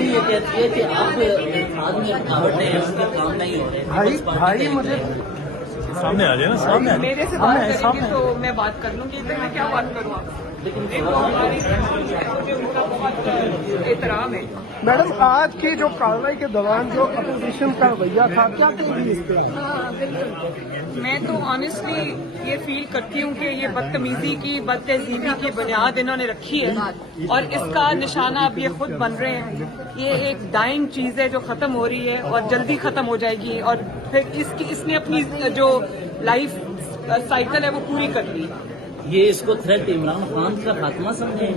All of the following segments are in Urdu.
یہ کہتی ہے کہ آپ آدمی رکاوٹیں ہیں اس کے کام نہیں ہو رہے. بھائی مجھے سامنے آ جائے نا، سامنے آ جائے. میرے سے بات کریں گے تو میں بات کر لوں گی، ادھر میں کیا بات کروں آپ سے؟ لیکن وہ ہماری مجھے ان کا بہت احترام ہے. میڈم آج کی جو کارروائی کے دوران جو اپوزیشن کا رویہ تھا کیا کہیں گی اس پہ؟ میں تو آنیسٹلی یہ فیل کرتی ہوں کہ یہ بدتمیزی کی بدتہذیبی کی بنیاد انہوں نے رکھی ہے اور اس کا نشانہ اب یہ خود بن رہے ہیں. یہ ایک ڈائنگ چیز ہے جو ختم ہو رہی ہے اور جلدی ختم ہو جائے گی، اور پھر اس نے اپنی جو لائف سائیکل ہے وہ پوری کر لی. یہ اس کو تھریٹ عمران خان کا خاتمہ سمجھیں؟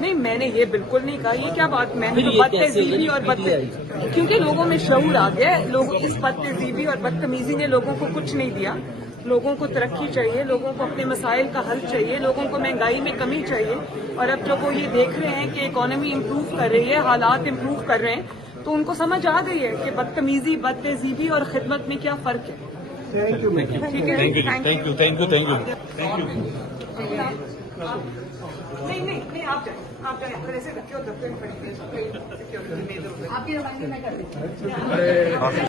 نہیں، میں نے یہ بالکل نہیں کہا. یہ کیا بات، میں نے پھر تو یہ کیسے بدتہذیبی اور کیونکہ لوگوں میں شعور آ گیا. لوگ اس بدتہذیبی اور بدتمیزی نے لوگوں کو کچھ نہیں دیا. لوگوں کو ترقی چاہیے، لوگوں کو اپنے مسائل کا حل چاہیے، لوگوں کو مہنگائی میں کمی چاہیے. اور اب جب وہ یہ دیکھ رہے ہیں کہ اکانومی امپروو کر رہی ہے، حالات امپروو کر رہے ہیں، تو ان کو سمجھ آ گئی ہے کہ بدتمیزی، بدتہذیبی اور خدمت میں کیا فرق ہے. ٹھیک ہے، thank you, thank you, thank you. نہیں آپ جائیں، آپ جائیں. اگر ایسے رکھے ہو دفتر میں کھڑی سیکورٹی میں ادھر ادھر. آپ کی روانی میں کر دیتی ہوں.